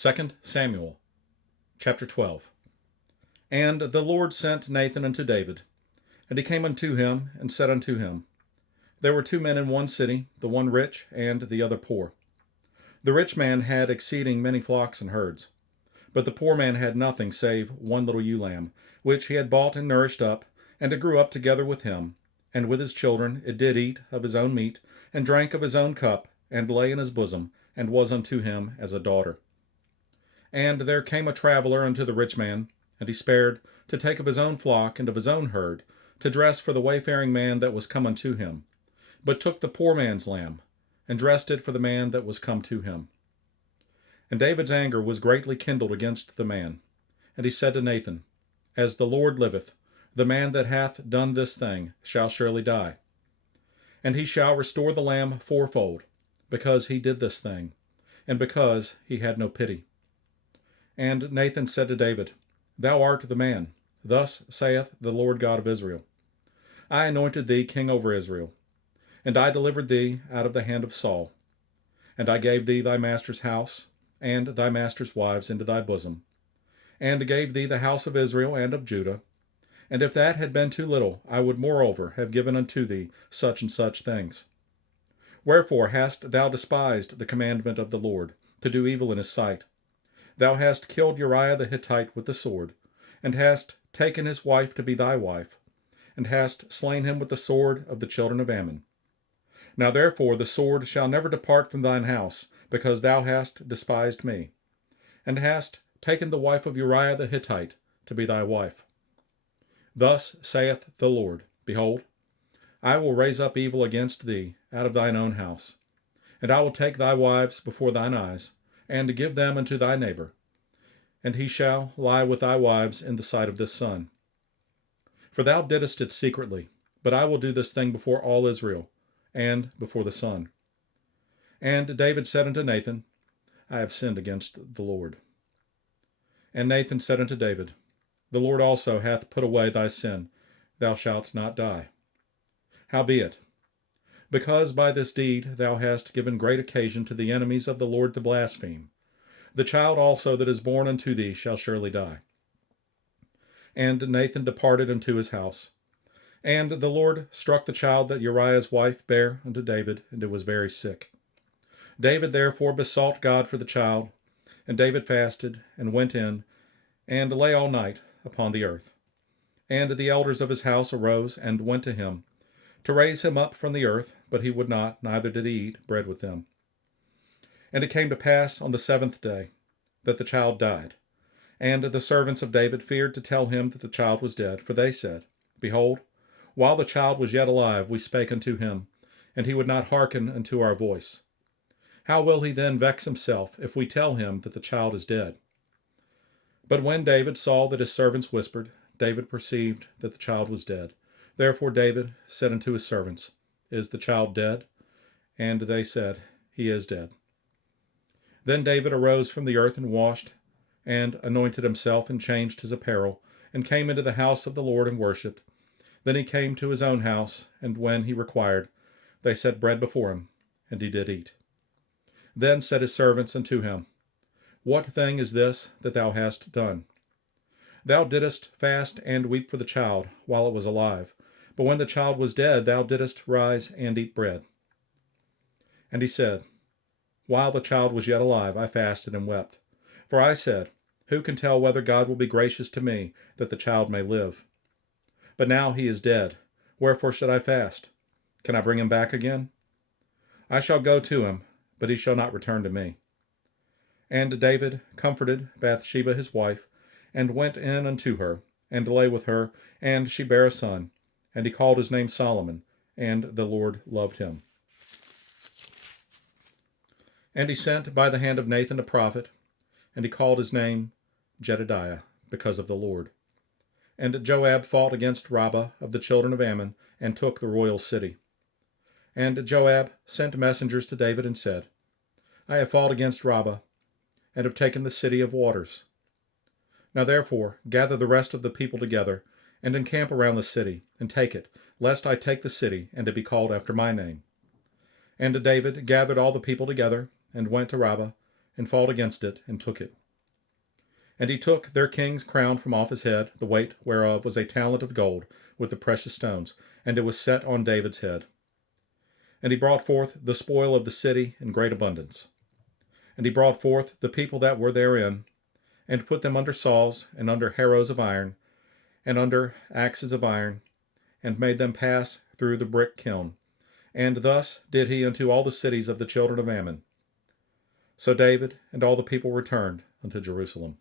2 Samuel chapter 12. And the Lord sent Nathan unto David. And he came unto him, and said unto him, There were two men in one city, the one rich, and the other poor. The rich man had exceeding many flocks and herds. But the poor man had nothing save one little ewe lamb, which he had bought and nourished up, and it grew up together with him, and with his children. It did eat of his own meat, and drank of his own cup, and lay in his bosom, and was unto him as a daughter. And there came a traveler unto the rich man, and he spared to take of his own flock and of his own herd, to dress for the wayfaring man that was come unto him, but took the poor man's lamb, and dressed it for the man that was come to him. And David's anger was greatly kindled against the man. And he said to Nathan, As the Lord liveth, the man that hath done this thing shall surely die. And he shall restore the lamb fourfold, because he did this thing, and because he had no pity. And Nathan said to David, Thou art the man. Thus saith the Lord God of Israel, I anointed thee king over Israel, and I delivered thee out of the hand of Saul. And I gave thee thy master's house, and thy master's wives into thy bosom, and gave thee the house of Israel and of Judah. And if that had been too little, I would moreover have given unto thee such and such things. Wherefore hast thou despised the commandment of the Lord, to do evil in his sight? Thou hast killed Uriah the Hittite with the sword, and hast taken his wife to be thy wife, and hast slain him with the sword of the children of Ammon. Now therefore the sword shall never depart from thine house, because thou hast despised me, and hast taken the wife of Uriah the Hittite to be thy wife. Thus saith the Lord, Behold, I will raise up evil against thee out of thine own house, and I will take thy wives before thine eyes, and give them unto thy neighbor, and he shall lie with thy wives in the sight of this sun. For thou didst it secretly, but I will do this thing before all Israel, and before the sun. And David said unto Nathan, I have sinned against the Lord. And Nathan said unto David, The Lord also hath put away thy sin, thou shalt not die. Howbeit, because by this deed thou hast given great occasion to the enemies of the Lord to blaspheme, the child also that is born unto thee shall surely die. And Nathan departed unto his house. And the Lord struck the child that Uriah's wife bare unto David, and it was very sick. David therefore besought God for the child, and David fasted, and went in, and lay all night upon the earth. And the elders of his house arose, and went to him, to raise him up from the earth, but he would not, neither did he eat bread with them. And it came to pass on the 7th day that the child died. And the servants of David feared to tell him that the child was dead, for they said, Behold, while the child was yet alive, we spake unto him, and he would not hearken unto our voice. How will he then vex himself, if we tell him that the child is dead? But when David saw that his servants whispered, David perceived that the child was dead. Therefore David said unto his servants, Is the child dead? And they said, He is dead. Then David arose from the earth and washed, and anointed himself, and changed his apparel, and came into the house of the Lord and worshipped. Then he came to his own house, and when he required, they set bread before him, and he did eat. Then said his servants unto him, What thing is this that thou hast done? Thou didst fast and weep for the child while it was alive, but when the child was dead, thou didst rise and eat bread. And he said, While the child was yet alive, I fasted and wept. For I said, Who can tell whether God will be gracious to me, that the child may live? But now he is dead. Wherefore should I fast? Can I bring him back again? I shall go to him, but he shall not return to me. And David comforted Bathsheba his wife, and went in unto her, and lay with her, and she bare a son, and he called his name Solomon, and the Lord loved him. And he sent by the hand of Nathan a prophet, and he called his name Jedediah, because of the Lord. And Joab fought against Rabbah of the children of Ammon, and took the royal city. And Joab sent messengers to David, and said, I have fought against Rabbah, and have taken the city of waters. Now therefore gather the rest of the people together, and encamp around the city, and take it, lest I take the city, and it be called after my name. And David gathered all the people together, and went to Rabbah, and fought against it, and took it. And he took their king's crown from off his head, the weight whereof was a talent of gold, with the precious stones, and it was set on David's head. And he brought forth the spoil of the city in great abundance. And he brought forth the people that were therein, and put them under saws, and under harrows of iron, and under axes of iron, and made them pass through the brick kiln. And thus did he unto all the cities of the children of Ammon. So David and all the people returned unto Jerusalem.